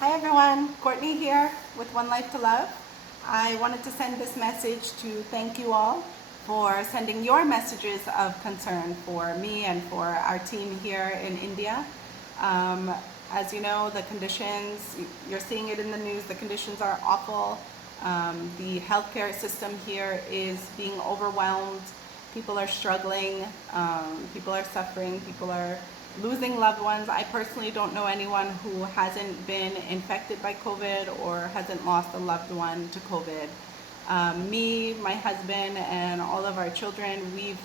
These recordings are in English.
Hi everyone, Courtney here with One Life to Love. I wanted to send this message to thank you all for sending your messages of concern for me and for our team here in India. Um, as you know, the conditions, you're seeing it in the news, the conditions are awful. The healthcare system here is being overwhelmed. People are struggling, people are suffering, people are losing loved ones. I personally don't know anyone who hasn't been infected by COVID or hasn't lost a loved one to COVID. Me, my husband, and all of our children, we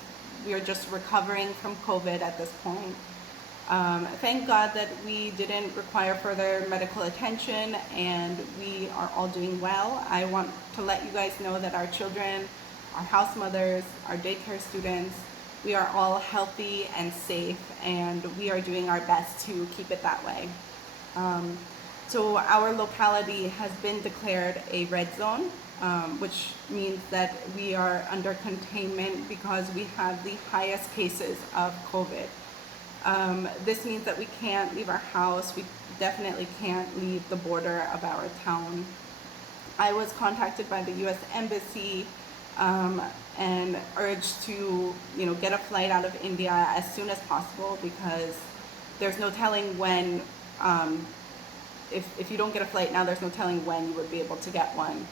are just recovering from COVID at this point. Thank God that we didn't require further medical attention and we are all doing well. I want to let you guys know that our children, our house mothers, our daycare students, we are all healthy and safe and we are doing our best to keep it that way. So our locality has been declared a red zone, which means that we are under containment because we have the highest cases of COVID. This means that we can't leave our house. We definitely can't leave the border of our town. I was contacted by the U.S. Embassy and urged to, get a flight out of India as soon as possible because there's no telling when, if you don't get a flight now, there's no telling when you would be able to get one.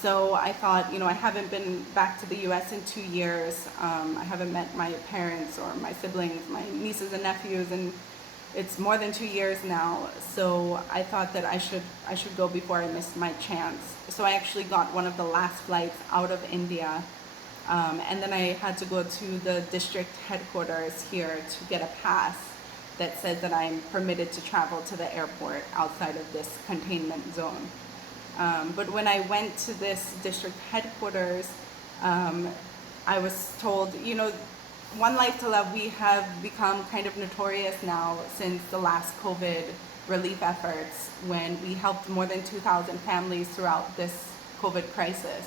So I thought, I haven't been back to the US in 2 years. I haven't met my parents or my siblings, my nieces and nephews, and it's more than 2 years now. So I thought that I should go before I missed my chance. So I actually got one of the last flights out of India. And then I had to go to the district headquarters here to get a pass that says that I'm permitted to travel to the airport outside of this containment zone. But when I went to this district headquarters, I was told, One Life to Love, we have become kind of notorious now since the last COVID relief efforts when we helped more than 2,000 families throughout this COVID crisis.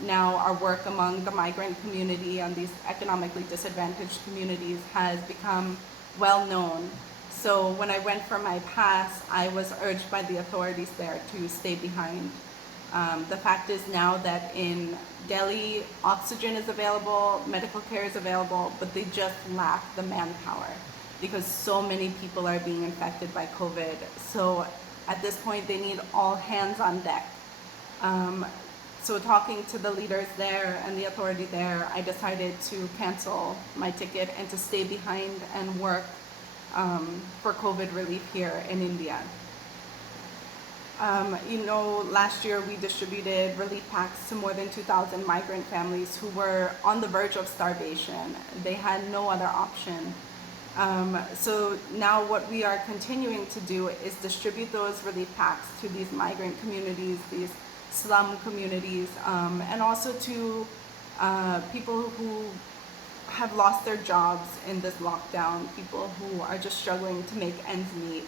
Now our work among the migrant community and these economically disadvantaged communities has become well known. So when I went for my pass, I was urged by the authorities there to stay behind. The fact is now that in Delhi, oxygen is available, medical care is available, but they just lack the manpower because so many people are being infected by COVID. So at this point, they need all hands on deck. So talking to the leaders there and the authority there, I decided to cancel my ticket and to stay behind and work for COVID relief here in India. Last year we distributed relief packs to more than 2,000 migrant families who were on the verge of starvation. They had no other option. So now what we are continuing to do is distribute those relief packs to these migrant communities, these slum communities, and also to people who have lost their jobs in this lockdown, people who are just struggling to make ends meet.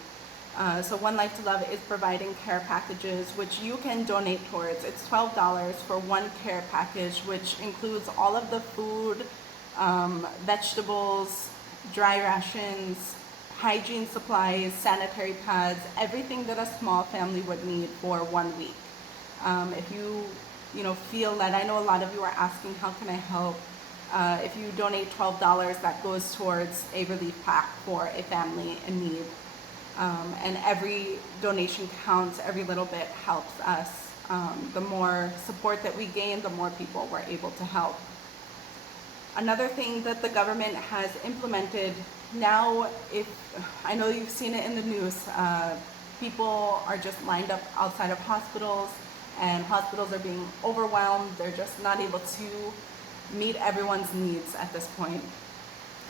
So One Life to Love is providing care packages which you can donate towards. It's $12 for one care package, which includes all of the food, vegetables, dry rations, hygiene supplies, sanitary pads, everything that a small family would need for 1 week. If you feel that, I know a lot of you are asking, how can I help? If you donate $12, that goes towards a relief pack for a family in need. And every donation counts, every little bit helps us. The more support that we gain, the more people we're able to help. Another thing that the government has implemented now, I know you've seen it in the news, people are just lined up outside of hospitals and hospitals are being overwhelmed. They're just not able to meet everyone's needs at this point.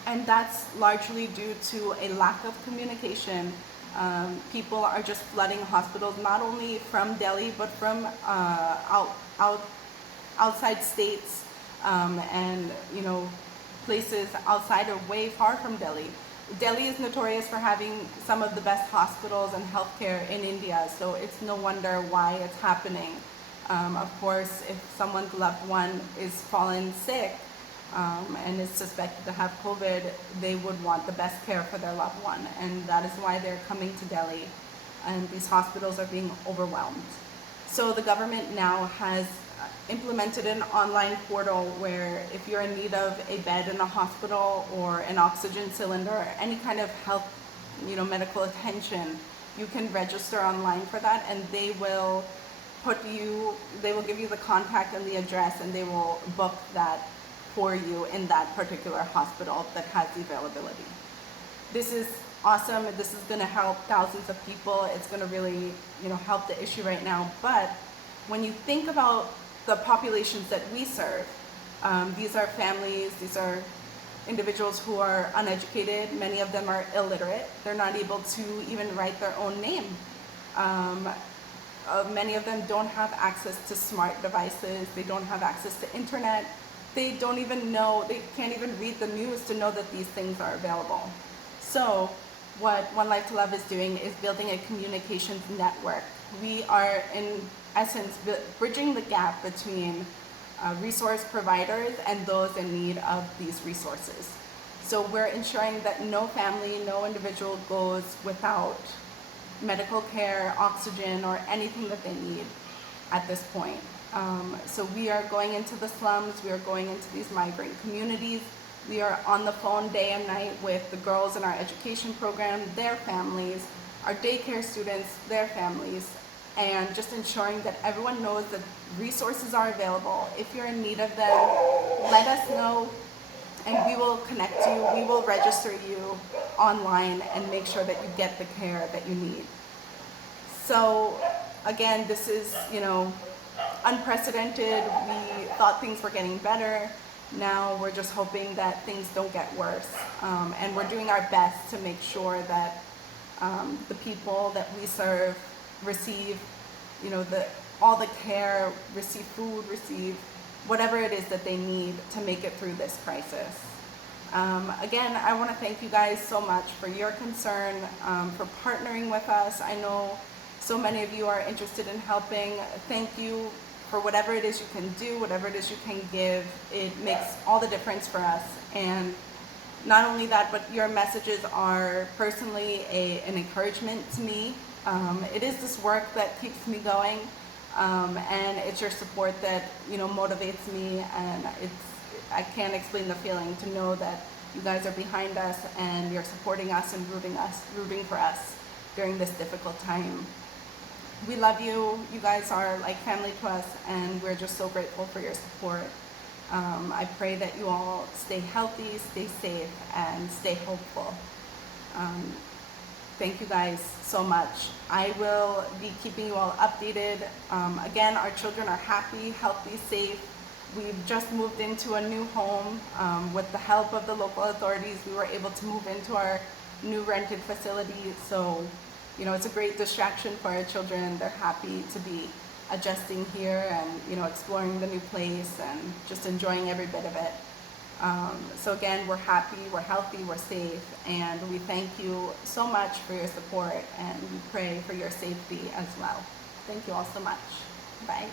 And that's largely due to a lack of communication. People are just flooding hospitals, not only from Delhi, but from outside states and places outside or way far from Delhi. Delhi is notorious for having some of the best hospitals and healthcare in India, so it's no wonder why it's happening. Of course, if someone's loved one is fallen sick and is suspected to have COVID, they would want the best care for their loved one, and that is why they're coming to Delhi. and these hospitals are being overwhelmed. So the government now has implemented an online portal where if you're in need of a bed in a hospital or an oxygen cylinder or any kind of health, medical attention, you can register online for that, and they will give you the contact and the address, and they will book that for you in that particular hospital that has the availability. This is awesome. This is going to help thousands of people. It's going to really, help the issue right now. But when you think about the populations that we serve, these are families, these are individuals who are uneducated. Many of them are illiterate. They're not able to even write their own name. Many of them don't have access to smart devices. They don't have access to internet. They don't even know, they can't even read the news to know that these things are available. So what One Life to Love is doing is building a communications network. We are, in essence, bridging the gap between resource providers and those in need of these resources. So we're ensuring that no family, no individual goes without medical care, oxygen, or anything that they need at this point. So we are going into the slums, we are going into these migrant communities. We are on the phone day and night with the girls in our education program, their families, our daycare students, their families, and just ensuring that everyone knows that resources are available. If you're in need of them, let us know, and we will connect you. We will register you online and make sure that you get the care that you need. So again, this is, unprecedented. We thought things were getting better. Now we're just hoping that things don't get worse. And we're doing our best to make sure that the people that we serve receive, all the care, receive food, receive whatever it is that they need to make it through this crisis. Again, I want to thank you guys so much for your concern, for partnering with us. I know so many of you are interested in helping. Thank you for whatever it is you can do, whatever it is you can give. It makes all the difference for us. And not only that, but your messages are personally an encouragement to me. It is this work that keeps me going, and it's your support that motivates me, and I can't explain the feeling to know that you guys are behind us and you're supporting us and rooting for us during this difficult time. We love you. You guys are like family to us, and we're just so grateful for your support. I pray that you all stay healthy, stay safe, and stay hopeful. Thank you guys so much. I will be keeping you all updated. Again, our children are happy, healthy, safe. We've just moved into a new home. With the help of the local authorities, we were able to move into our new rented facility. So, it's a great distraction for our children. They're happy to be adjusting here and, exploring the new place and just enjoying every bit of it. So again, we're happy, we're healthy, we're safe, and we thank you so much for your support, and we pray for your safety as well. Thank you all so much. Bye.